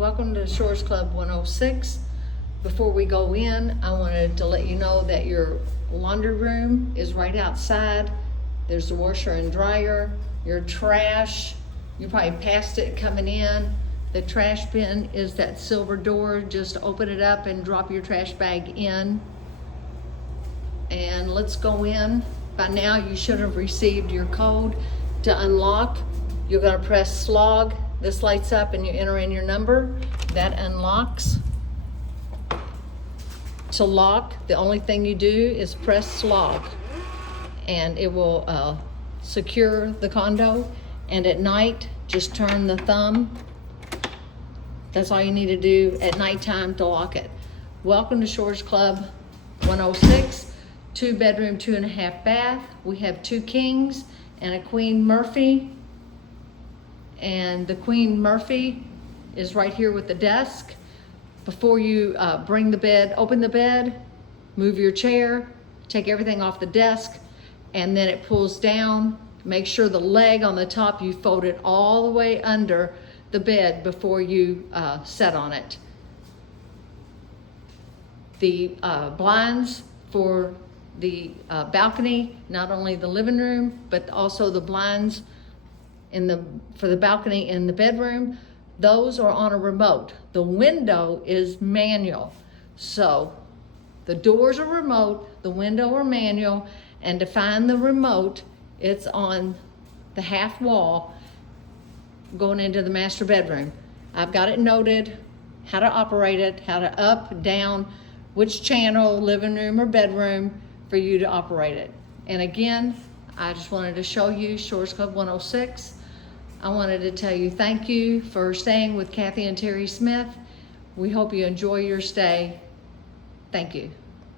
Welcome to Shores Club 106. Before we go in, I wanted to let you know that your laundry room is right outside. There's the washer and dryer. Your trash, you probably passed it coming in. The trash bin is that silver door. Just open it up and drop your trash bag in. And let's go in. By now you should have received your code to unlock. You're gonna press slog. This lights up and you enter in your number. That unlocks. To lock, the only thing you do is press slog and it will secure the condo. And at night, just turn the thumb. That's all you need to do at nighttime to lock it. Welcome to Shores Club 106, 2-bedroom, 2.5 bath. We have 2 kings and a Queen Murphy. And the Queen Murphy is right here with the desk. Before you bring the bed, open the bed, move your chair, take everything off the desk, and then it pulls down. Make sure the leg on the top, you fold it all the way under the bed before you set on it. The blinds for the balcony, not only the living room, but also the blinds for the balcony in the bedroom, those are on a remote. The window is manual. So the doors are remote, the window are manual, and to find the remote, it's on the half wall going into the master bedroom. I've got it noted, how to operate it, how to up, down, which channel, living room or bedroom for you to operate it. And again, I just wanted to show you Shores Club 106. I wanted to tell you thank you for staying with Kathy and Terry Smith. We hope you enjoy your stay. Thank you.